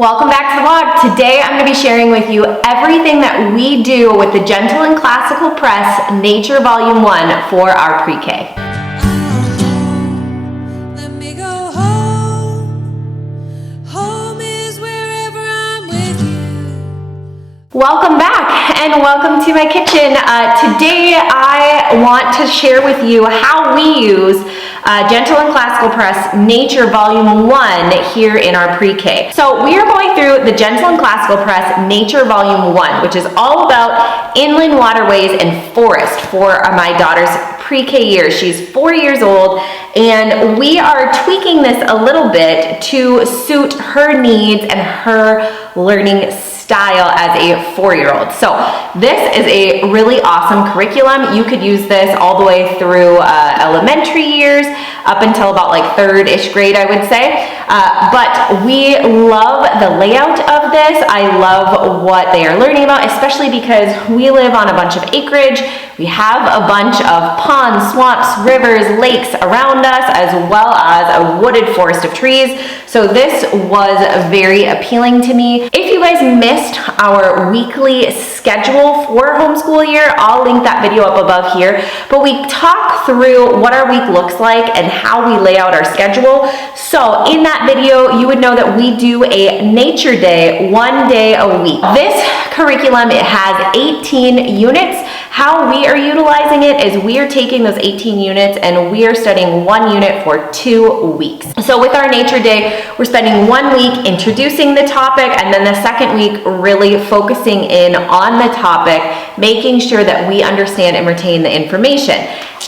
Welcome back to the vlog. Today I'm going to be sharing with you everything that we do with the Gentle and Classical Press Nature Volume 1 for our pre-K. Welcome back and welcome to my kitchen. Today I want to share with you how we use Gentle and Classical Press Nature Volume 1 here in our pre-K. So we are going through the Gentle and Classical Press Nature Volume 1, which is all about inland waterways and forest for my daughter's pre-K year. She's 4 years old and we are tweaking this a little bit to suit her needs and her learning style as a 4-year-old. So this is a really awesome curriculum. You could use this all the way through elementary years up until about like 3rd-ish grade, I would say. But we love the layout of this. I love what they are learning about, especially because we live on a bunch of acreage. We have a bunch of ponds, swamps, rivers, lakes around us, as well as a wooded forest of trees. So this was very appealing to me. If you guys missed our weekly schedule for homeschool year, I'll link that video up above here. But we talk through what our week looks like and how we lay out our schedule. So in that video, you would know that we do a nature day, 1 day a week. This curriculum, it has 18 units. How we are utilizing it is we are taking those 18 units and we are studying 1 unit for 2 weeks. So with our nature day, we're spending 1 week introducing the topic and then the second week really focusing in on the topic, making sure that we understand and retain the information.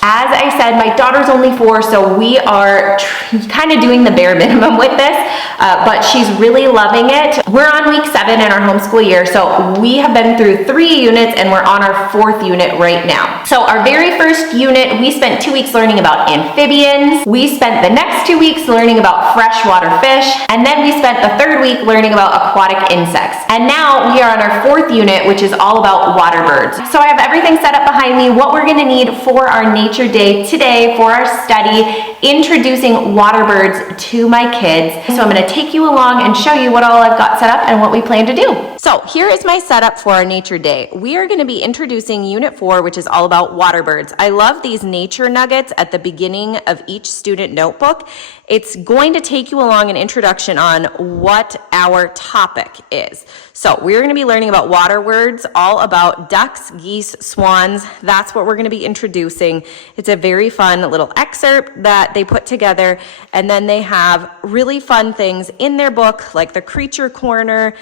As I said, my daughter's only 4, so we are kind of doing the bare minimum with this, but she's really loving it. We're on week 7 in our homeschool year, so we have been through 3 units and we're on our 4th unit right now. So our very first unit, we spent 2 weeks learning about amphibians. We spent the next 2 weeks learning about freshwater fish, and then we spent the 3rd week learning about aquatic insects. And now we are on our 4th unit, which is all about water birds. So I have everything set up behind me, what we're gonna need for our nature day today for our study, introducing water birds to my kids. So I'm going to take you along and show you what all I've got set up and what we plan to do. So here is my setup for our nature day. We are going to be introducing Unit 4, which is all about water birds. I love these nature nuggets at the beginning of each student notebook. It's going to take you along an introduction on what our topic is. So we're going to be learning about water birds, all about ducks, geese, swans. That's what we're going to be introducing. It's a very fun little excerpt that they put together, and then they have really fun things in their book, like the creature corner.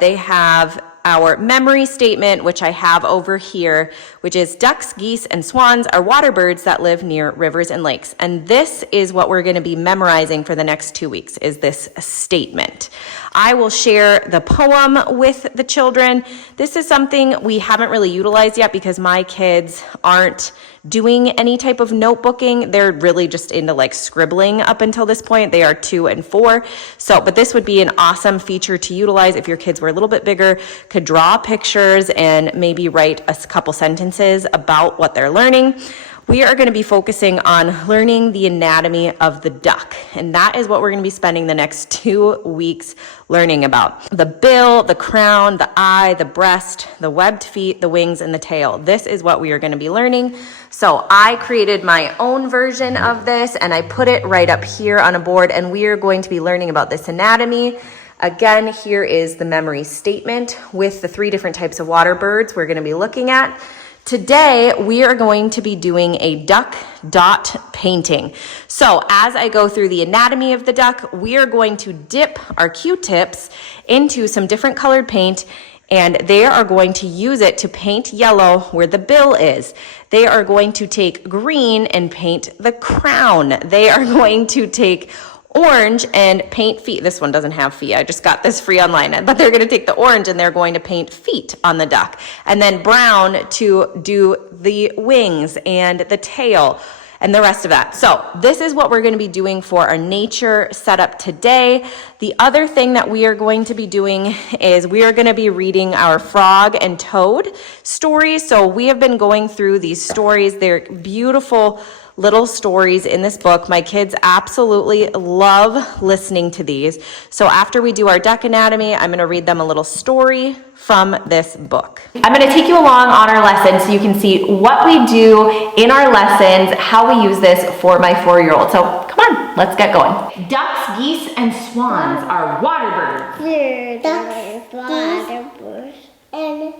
They have our memory statement, which I have over here, which is ducks, geese, and swans are water birds that live near rivers and lakes. And this is what we're going to be memorizing for the next 2 weeks, is this statement. I will share the poem with the children. This is something we haven't really utilized yet because my kids aren't doing any type of notebooking. They're really just into like scribbling up until this point. They are 2 and 4. So, but this would be an awesome feature to utilize if your kids were a little bit bigger, could draw pictures and maybe write a couple sentences about what they're learning. We are going to be focusing on learning the anatomy of the duck, and that is what we're going to be spending the next 2 weeks learning about. The bill, the crown, the eye, the breast, the webbed feet, the wings, and the tail. This is what we are going to be learning. So I created my own version of this, and I put it right up here on a board, and we are going to be learning about this anatomy. Again, here is the memory statement with the 3 different types of water birds we're going to be looking at. Today, we are going to be doing a duck dot painting. So as I go through the anatomy of the duck, we are going to dip our Q-tips into some different colored paint, and they are going to use it to paint yellow where the bill is. They are going to take green and paint the crown. They are going to take orange and paint feet. This one doesn't have feet. I just got this free online, but they're going to take the orange and they're going to paint feet on the duck, and then brown to do the wings and the tail and the rest of that. So this is what we're going to be doing for our nature setup today. The other thing that we are going to be doing is we are going to be reading our frog and toad stories. So we have been going through these stories. They're beautiful little stories in this book. My kids absolutely love listening to these. So after we do our duck anatomy, I'm going to read them a little story from this book. I'm going to take you along on our lesson so you can see what we do in our lessons, how we use this for my 4-year-old. So come on, let's get going. Ducks, geese, and swans are water birds. Ducks, water birds, and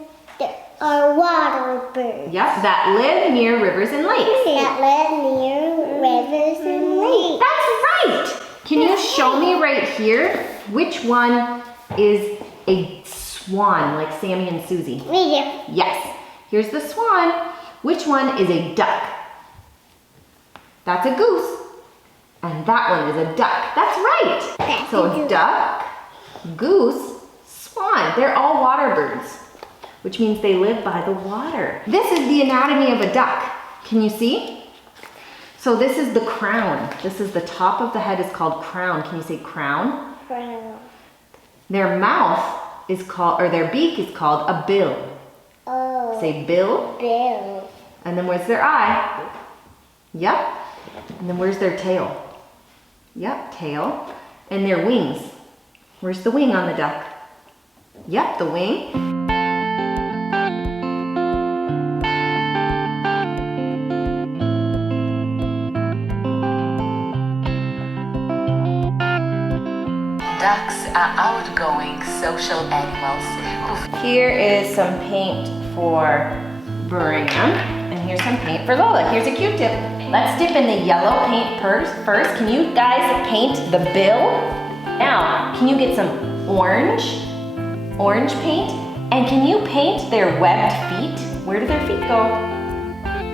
are water birds. Yep, that live near rivers and lakes. That live near rivers and lakes. That's right. Can you show me right here which one is a swan, like Sammy and Susie? Right here. Yes. Here's the swan. Which one is a duck? That's a goose. And that one is a duck. That's right. That's so a goose. Duck, goose, swan. They're all water birds, which means they live by the water. This is the anatomy of a duck. Can you see? So this is the crown. This is the top of the head is called crown. Can you say crown? Crown. Their mouth is called, or their beak is called a bill. Oh. Say bill. Bill. And then where's their eye? Yep. And then where's their tail? Yep, tail. And their wings. Where's the wing on the duck? Yep, the wing. Ducks are outgoing social animals. Here is some paint for Bram, and here's some paint for Lola. Here's a Q-tip. Let's dip in the yellow paint first. Can you guys paint the bill? Now, can you get some orange paint? And can you paint their webbed feet? Where do their feet go?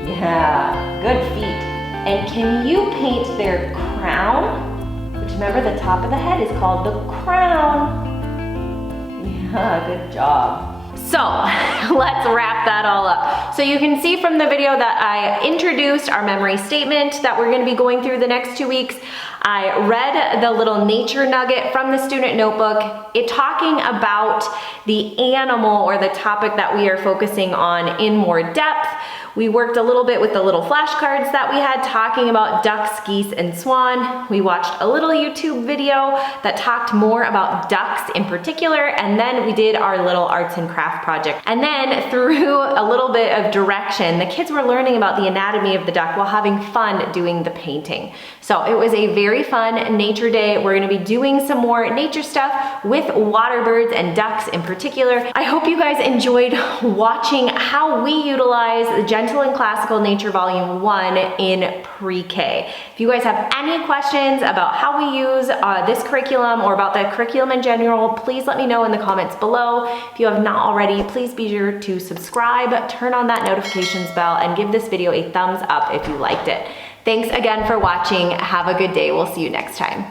Yeah, good feet. And can you paint their crown? Which, remember, the top of the head is called the crown. Yeah, good job. So let's wrap that all up. So you can see from the video that I introduced our memory statement that we're going to be going through the next 2 weeks. I read the little nature nugget from the student notebook, it talking about the animal or the topic that we are focusing on in more depth. We worked a little bit with the little flashcards that we had talking about ducks, geese, and swan. We watched a little YouTube video that talked more about ducks in particular, and then we did our little arts and craft project. And then through a little bit of direction, the kids were learning about the anatomy of the duck while having fun doing the painting. So it was a very fun nature day. We're gonna be doing some more nature stuff with water birds and ducks in particular. I hope you guys enjoyed watching how we utilize the Gentle and Classical Nature Volume 1 in pre-K. If you guys have any questions about how we use this curriculum or about the curriculum in general, please let me know in the comments below. If you have not already, please be sure to subscribe, turn on that notifications bell, and give this video a thumbs up if you liked it. Thanks again for watching. Have a good day. We'll see you next time.